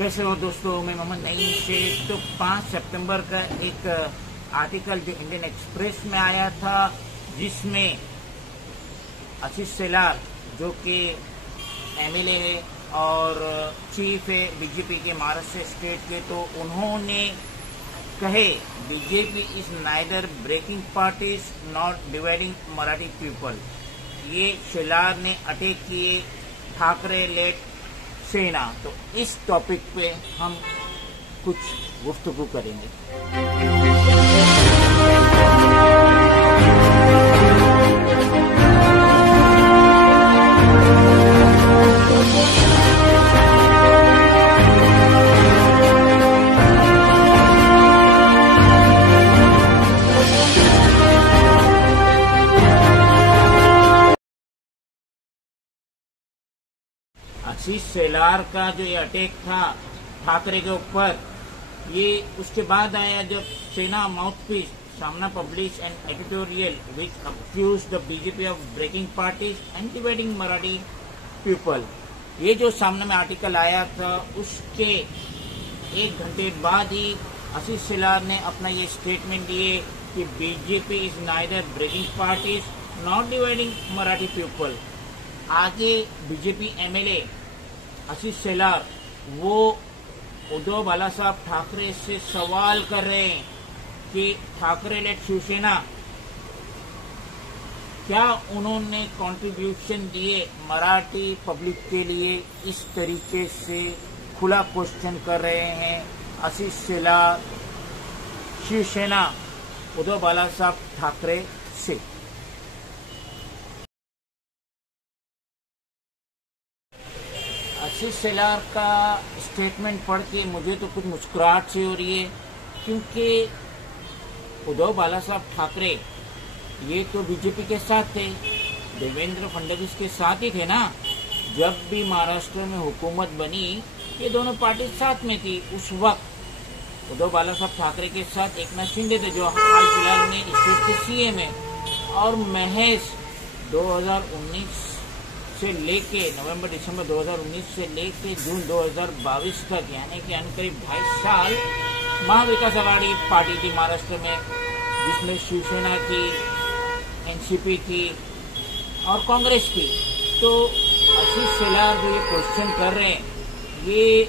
कैसे हो दोस्तों, मैं मोहम्मद नईम शेख। तो 5 सितंबर का एक आर्टिकल जो इंडियन एक्सप्रेस में आया था, जिसमें आशीष शेलार जो कि एमएलए है और चीफ है बीजेपी के महाराष्ट्र स्टेट के, तो उन्होंने कहे BJP is neither breaking parties not dividing Marathi people. ये शेलार ने अटैक किए ठाकरे लेट सेना। तो इस टॉपिक पे हम कुछ गुफ्तगू करेंगे। आशीष शेलार का जो ये अटैक था ठाकरे के ऊपर, ये उसके बाद आया जब Sena mouthpiece Saamana publish an editorial which accuse the BJP of breaking parties and dividing Marathi people. ये जो सामने में आर्टिकल आया था, उसके 1 घंटे बाद ही आशीष शेलार ने अपना ये स्टेटमेंट दिए कि BJP is neither breaking parties not dividing Marathi people. आगे बीजेपी एमएलए आशीष शेलार वो उद्धव बालासाहब ठाकरे से सवाल कर रहे हैं कि ठाकरे लेट शिवसेना, क्या उन्होंने कंट्रीब्यूशन दिए मराठी पब्लिक के लिए। इस तरीके से खुला क्वेश्चन कर रहे हैं आशीष शेलार शिवसेना उद्धव बालासाहब ठाकरे से। आशीष शेलार का स्टेटमेंट पढ़ के मुझे तो कुछ मुस्कुराहट सी हो रही है, क्योंकि उद्धव बालासाहब ठाकरे ये तो बीजेपी के साथ थे, देवेंद्र फडणवीस के साथ ही थे ना। जब भी महाराष्ट्र में हुकूमत बनी, ये दोनों पार्टी साथ में थी। उस वक्त उद्धव बालासाहब ठाकरे के साथ एकनाथ शिंदे थे, जो हाल फिलहाल में स्टेट के सीएम है। और महज 2019 से लेके नवंबर दिसंबर 2019 से लेके जून 2022 तक, यानी कि करीब 2.5 साल महाविकास आघाड़ी पार्टी थी महाराष्ट्र में, जिसमें शिवसेना थी, एनसीपी थी और कांग्रेस थी। तो आशीष शेलार जो ये क्वेश्चन कर रहे हैं, ये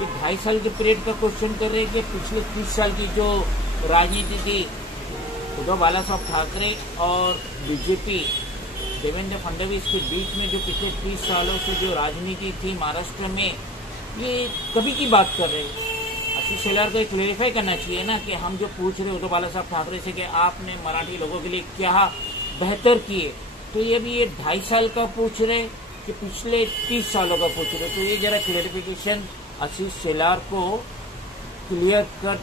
2.5 साल के पीरियड का क्वेश्चन कर रहे हैं कि पिछले 30 साल की जो राजनीति थी उद्धव बालासाहब ठाकरे और बीजेपी देवेंद्र फडणवीस के बीच में, जो पिछले 30 सालों से जो राजनीति थी महाराष्ट्र में, ये कभी की बात कर रहे हैं। आशीष शेलार को एक क्लेरिफाई करना चाहिए ना कि हम जो पूछ रहे उद्धव बालासाहब ठाकरे से कि आपने मराठी लोगों के लिए क्या बेहतर किए, तो ये भी 2.5 साल का पूछ रहे कि पिछले 30 सालों का पूछ रहे। तो ये जरा क्लेरिफिकेशन आशीष शेलार को क्लियर कट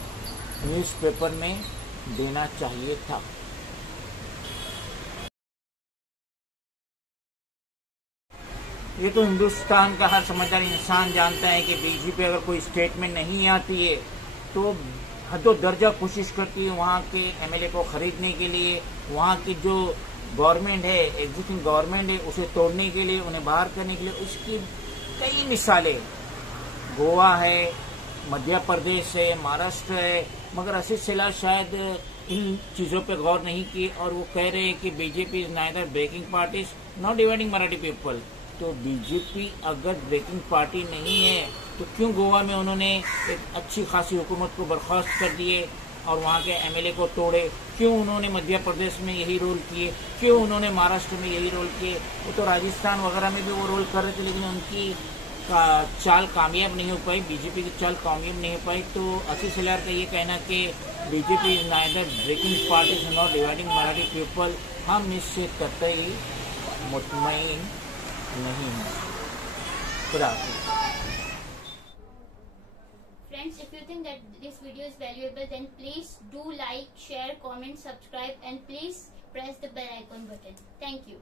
न्यूज़पेपर में देना चाहिए था। ये तो हिंदुस्तान का हर समझदार इंसान जानता है कि बीजेपी अगर कोई स्टेटमेंट नहीं आती है तो हदो दर्जा कोशिश करती है वहाँ के एमएलए को खरीदने के लिए, वहाँ की जो गवर्नमेंट है, एग्जिस्टिंग गवर्नमेंट है, उसे तोड़ने के लिए, उन्हें बाहर करने के लिए। उसकी कई मिसालें गोवा है, मध्य प्रदेश है, महाराष्ट्र है, मगर आशीष शेलार शायद इन चीज़ों पे गौर नहीं की और वो कह रहे हैं कि BJP is neither breaking parties not dividing Marathi people. तो बीजेपी अगर ब्रेकिंग पार्टी नहीं है तो क्यों गोवा में उन्होंने एक अच्छी खासी हुकूमत को बर्खास्त कर दिए और वहाँ के एमएलए को तोड़े? क्यों उन्होंने मध्य प्रदेश में यही रोल किए? क्यों उन्होंने महाराष्ट्र में यही रोल किए? वो तो राजस्थान वगैरह में भी वो रोल कर रहे थे, लेकिन उनकी चाल कामयाब नहीं हो पाई, बीजेपी की चाल कामयाब नहीं हो पाई। तो आशीष शेलार का ये कहना कि BJP is neither breaking parties not dividing Marathi people, हम इससे कतई मुतमईन नहीं है। Friends, if you think that this video is valuable, then please do like, share, comment, subscribe and please press the bell icon button. Thank you.